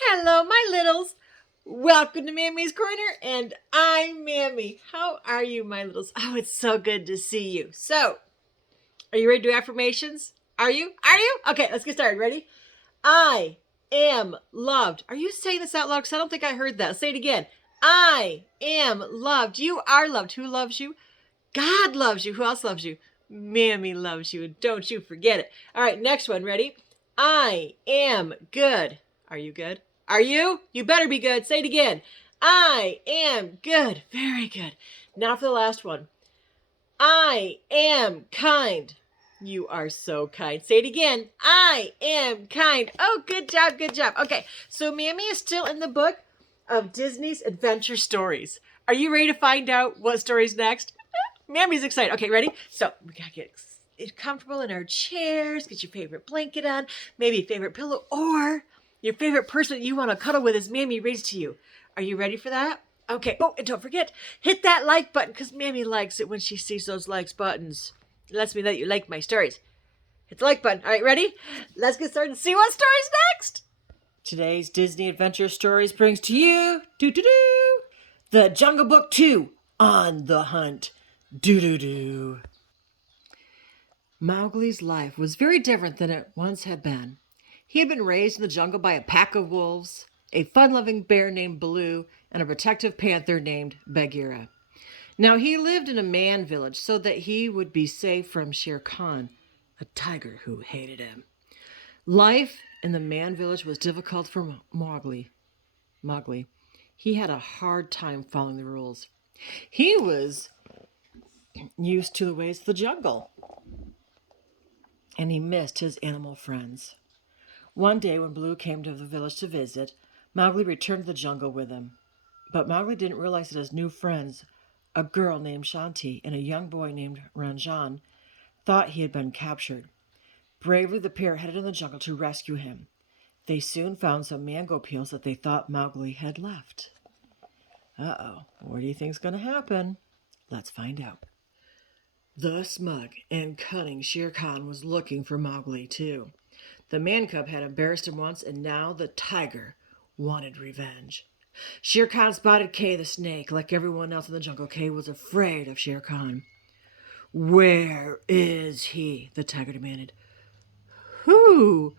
Hello, my littles. Welcome to Mammy's Corner, and I'm Mammy. How are you, my littles? Oh, it's so good to see you. So, are you ready to do affirmations? Are you? Are you? Okay, let's get started. Ready? I am loved. Are you saying this out loud? Because I don't think I heard that. Say it again. I am loved. You are loved. Who loves you? God loves you. Who else loves you? Mammy loves you. And don't you forget it. All right, next one. Ready? I am good. Are you good? Are you? You better be good. Say it again. I am good. Very good. Now for the last one. I am kind. You are so kind. Say it again. I am kind. Oh, good job. Good job. Okay, so Mammy is still in the book of Disney's Adventure Stories. Are you ready to find out what story's next? Mammy's excited. Okay, ready? So we gotta get comfortable in our chairs, get your favorite blanket on, maybe a favorite pillow, or your favorite person that you want to cuddle with as Mammy reads to you. Are you ready for that? Okay. Oh, and don't forget, hit that like button because Mammy likes it when she sees those likes buttons. It lets me know that you like my stories. Hit the like button. All right, ready? Let's get started and see what story's next. Today's Disney Adventure Stories brings to you The Jungle Book 2, On the Hunt. Doo-doo-doo. Mowgli's life was very different than it once had been. He had been raised in the jungle by a pack of wolves, a fun-loving bear named Baloo, and a protective panther named Bagheera. Now he lived in a man village so that he would be safe from Shere Khan, a tiger who hated him. Life in the man village was difficult for Mowgli. He had a hard time following the rules. He was used to the ways of the jungle, and he missed his animal friends. One day, when Baloo came to the village to visit, Mowgli returned to the jungle with him. But Mowgli didn't realize that his new friends, a girl named Shanti and a young boy named Ranjan, thought he had been captured. Bravely, the pair headed in the jungle to rescue him. They soon found some mango peels that they thought Mowgli had left. Uh-oh, what do you think's going to happen? Let's find out. The smug and cunning Shere Khan was looking for Mowgli, too. The man cub had embarrassed him once, and now the tiger wanted revenge. Shere Khan spotted Kay the snake. Like everyone else in the jungle, Kay was afraid of Shere Khan. Where is he? The tiger demanded. Who?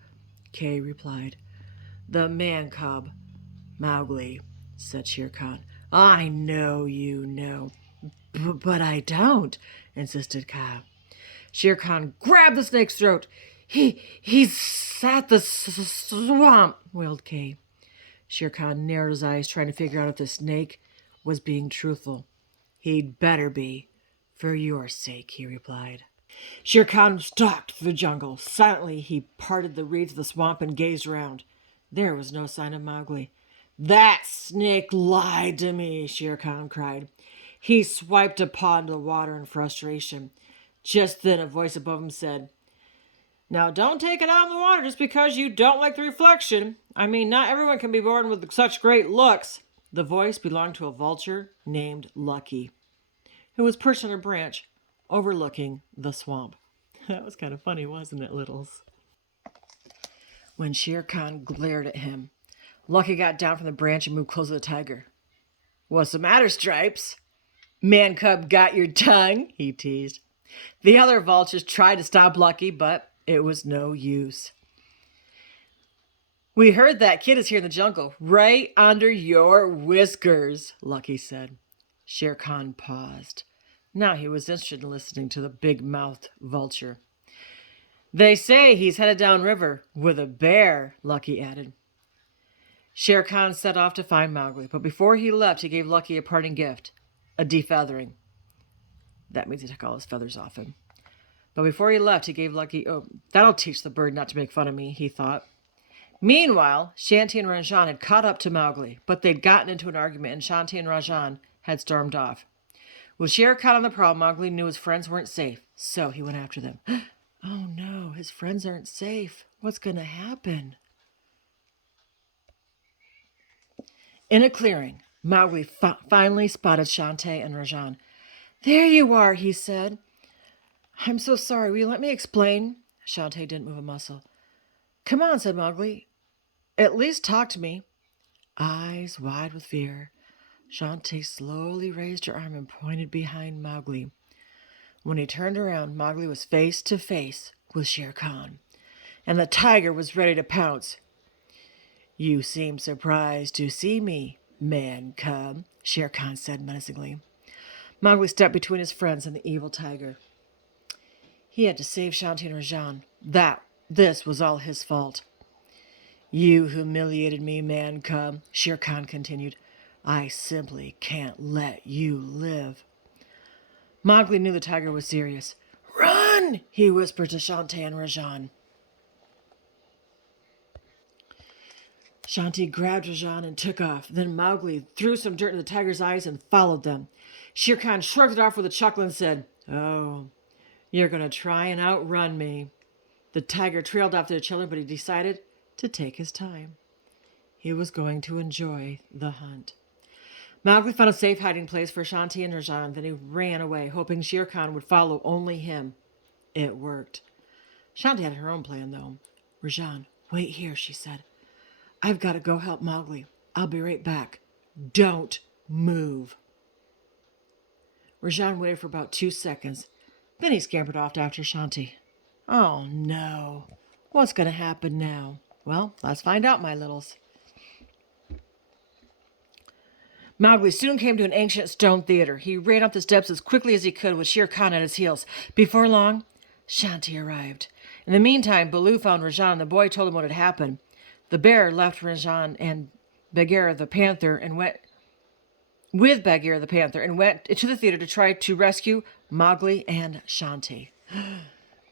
Kay replied. The man cub, Mowgli, said Shere Khan. I know you know. But I don't, insisted Kay. Shere Khan grabbed the snake's throat. He's at the swamp, wailed Kay. Shere Khan narrowed his eyes, trying to figure out if the snake was being truthful. He'd better be, for your sake, he replied. Shere Khan stalked through the jungle. Silently, he parted the reeds of the swamp and gazed around. There was no sign of Mowgli. That snake lied to me, Shere Khan cried. He swiped a paw into the water in frustration. Just then, a voice above him said, Now don't take it out in the water just because you don't like the reflection. I mean, not everyone can be born with such great looks. The voice belonged to a vulture named Lucky, who was perched on a branch overlooking the swamp. That was kind of funny, wasn't it, littles? When Shere Khan glared at him, Lucky got down from the branch and moved close to the tiger. What's the matter, Stripes? Man cub got your tongue, he teased. The other vultures tried to stop Lucky, but it was no use. We heard that kid is here in the jungle, right under your whiskers, Lucky said. Shere Khan paused. Now he was interested in listening to the big-mouthed vulture. They say he's headed downriver with a bear, Lucky added. Shere Khan set off to find Mowgli, but before he left, he gave Lucky a parting gift, a defeathering. That means he took all his feathers off him. But before he left, he gave Lucky, that'll teach the bird not to make fun of me, he thought. Meanwhile, Shanti and Ranjan had caught up to Mowgli, but they'd gotten into an argument, and Shanti and Ranjan had stormed off. With Shere Khan on the prowl, Mowgli knew his friends weren't safe, so he went after them. Oh no, his friends aren't safe. What's going to happen? In a clearing, Mowgli finally spotted Shanti and Ranjan. There you are, he said. I'm so sorry. Will you let me explain? Shanti didn't move a muscle. Come on, said Mowgli. At least talk to me. Eyes wide with fear, Shanti slowly raised her arm and pointed behind Mowgli. When he turned around, Mowgli was face to face with Shere Khan, and the tiger was ready to pounce. "You seem surprised to see me, man cub," Shere Khan said menacingly. Mowgli stepped between his friends and the evil tiger. He had to save Shanti and Rajan. This was all his fault. "You humiliated me, man cub," Shere Khan continued. "I simply can't let you live." Mowgli knew the tiger was serious. "Run!" he whispered to Shanti and Rajan. Shanti grabbed Rajan and took off. Then Mowgli threw some dirt in the tiger's eyes and followed them. Shere Khan shrugged it off with a chuckle and said, "Oh, you're going to try and outrun me." The tiger trailed after the children, but he decided to take his time. He was going to enjoy the hunt. Mowgli found a safe hiding place for Shanti and Rajan. Then he ran away, hoping Shere Khan would follow only him. It worked. Shanti had her own plan, though. "Rajan, wait here," she said. "I've got to go help Mowgli. I'll be right back. Don't move." Rajan waited for about 2 seconds. Then he scampered off after Shanti. Oh no. What's going to happen now? Well, let's find out, my littles. Mowgli soon came to an ancient stone theater. He ran up the steps as quickly as he could with Shere Khan at his heels. Before long, Shanti arrived. In the meantime, Baloo found Rajan and the boy told him what had happened. The bear left Rajan and Bagheera the panther and went with Bagheera the panther and went to the theater to try to rescue Mowgli and Shanti.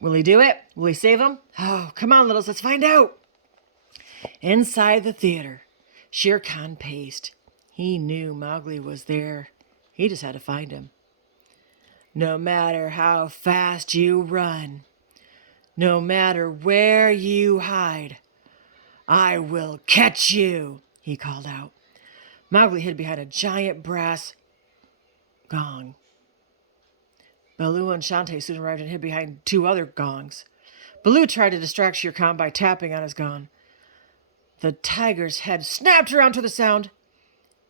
Will he do it? Will he save them? Oh, come on, littles, let's find out. Inside the theater, Shere Khan paced. He knew Mowgli was there. He just had to find him. "No matter how fast you run, no matter where you hide, I will catch you," he called out. Mowgli hid behind a giant brass gong. Baloo and Shanti soon arrived and hid behind 2 other gongs. Baloo tried to distract Shere Khan by tapping on his gong. The tiger's head snapped around to the sound,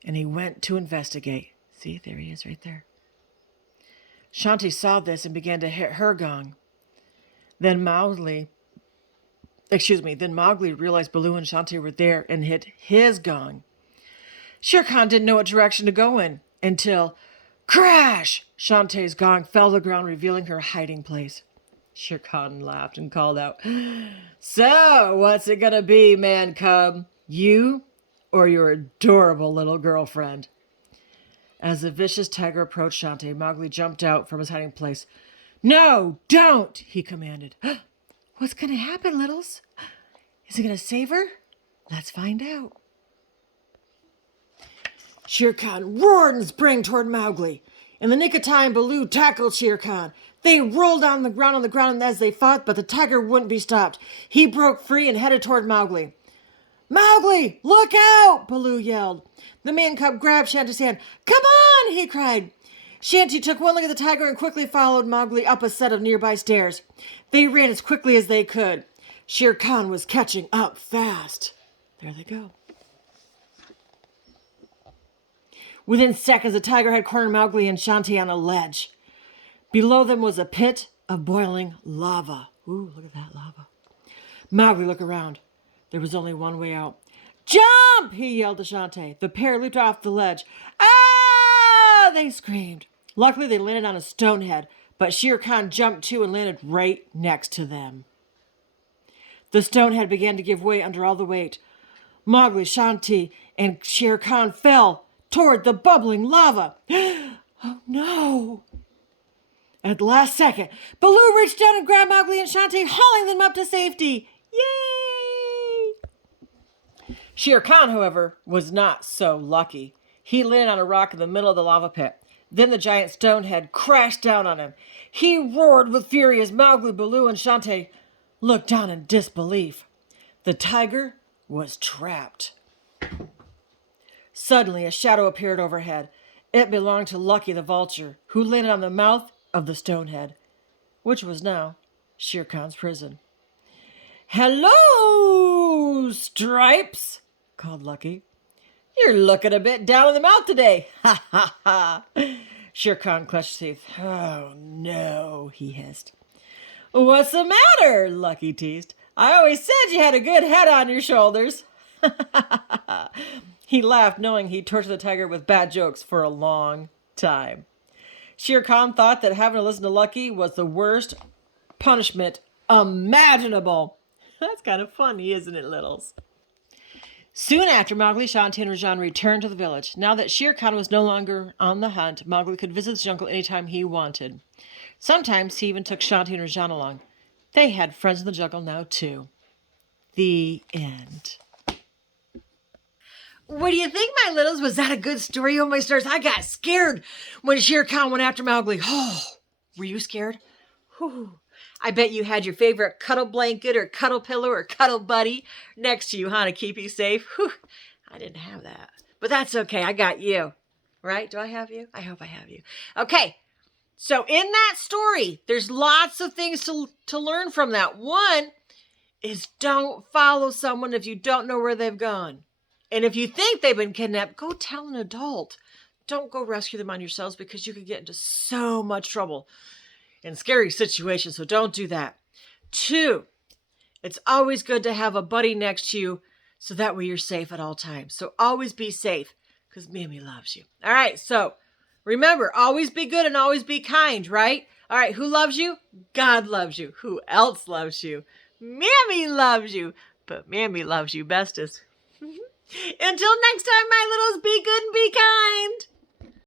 and he went to investigate. See, there he is right there. Shanti saw this and began to hit her gong. Then Mowgli realized Baloo and Shanti were there and hit his gong. Shere Khan didn't know what direction to go in until, crash! Shanti's gong fell to the ground, revealing her hiding place. Shere Khan laughed and called out, "So, what's it gonna be, man cub? You or your adorable little girlfriend?" As the vicious tiger approached Shanti, Mowgli jumped out from his hiding place. "No, don't!" he commanded. "What's going to happen, littles? Is he going to save her? Let's find out." Shere Khan roared and sprang toward Mowgli. In the nick of time, Baloo tackled Shere Khan. They rolled on the ground as they fought, but the tiger wouldn't be stopped. He broke free and headed toward Mowgli. "Mowgli, look out!" Baloo yelled. The man cub grabbed Shanti's hand. "Come on!" he cried. Shanti took one look at the tiger and quickly followed Mowgli up a set of nearby stairs. They ran as quickly as they could. Shere Khan was catching up fast. There they go. Within seconds, the tiger had cornered Mowgli and Shanti on a ledge. Below them was a pit of boiling lava. Ooh, look at that lava. Mowgli looked around. There was only one way out. "Jump!" he yelled to Shanti. The pair leaped off the ledge. "Ah!" they screamed. Luckily, they landed on a stone head, but Shere Khan jumped too and landed right next to them. The stone head began to give way under all the weight. Mowgli, Shanti, and Shere Khan fell toward the bubbling lava. Oh no! At the last second, Baloo reached down and grabbed Mowgli and Shanti, hauling them up to safety. Yay! Shere Khan, however, was not so lucky. He landed on a rock in the middle of the lava pit. Then the giant stone head crashed down on him. He roared with fury as Mowgli, Baloo, and Shanti looked on in disbelief. The tiger was trapped. Suddenly, a shadow appeared overhead. It belonged to Lucky the vulture, who landed on the mouth of the stone head, which was now Shere Khan's prison. "Hello, Stripes," called Lucky. You're looking a bit down in the mouth today. Ha ha ha. Shere Khan clenched his teeth. Oh no, he hissed. What's the matter? Lucky teased. I always said you had a good head on your shoulders. He laughed, knowing he'd tortured the tiger with bad jokes for a long time. Shere Khan thought that having to listen to Lucky was the worst punishment imaginable. That's kind of funny, isn't it, Littles? Soon after, Mowgli, Shanti, and Rajan returned to the village. Now that Shere Khan was no longer on the hunt, Mowgli could visit the jungle anytime he wanted. Sometimes he even took Shanti and Rajan along. They had friends in the jungle now, too. The end. What do you think, my littles? Was that a good story? Oh, my stars, I got scared when Shere Khan went after Mowgli. Oh, were you scared? Whew. I bet you had your favorite cuddle blanket or cuddle pillow or cuddle buddy next to you, huh, to keep you safe. Whew. I didn't have that. But that's okay. I got you. Right? Do I have you? I hope I have you. Okay. So in that story, there's lots of things to learn from that. One is don't follow someone if you don't know where they've gone. And if you think they've been kidnapped, go tell an adult. Don't go rescue them on yourselves because you could get into so much trouble in scary situations, so don't do that. 2, it's always good to have a buddy next to you so that way you're safe at all times. So always be safe because Mammy loves you. All right, so remember, always be good and always be kind, right? All right, who loves you? God loves you. Who else loves you? Mammy loves you. But Mammy loves you bestest. Until next time, my littles, be good and be kind.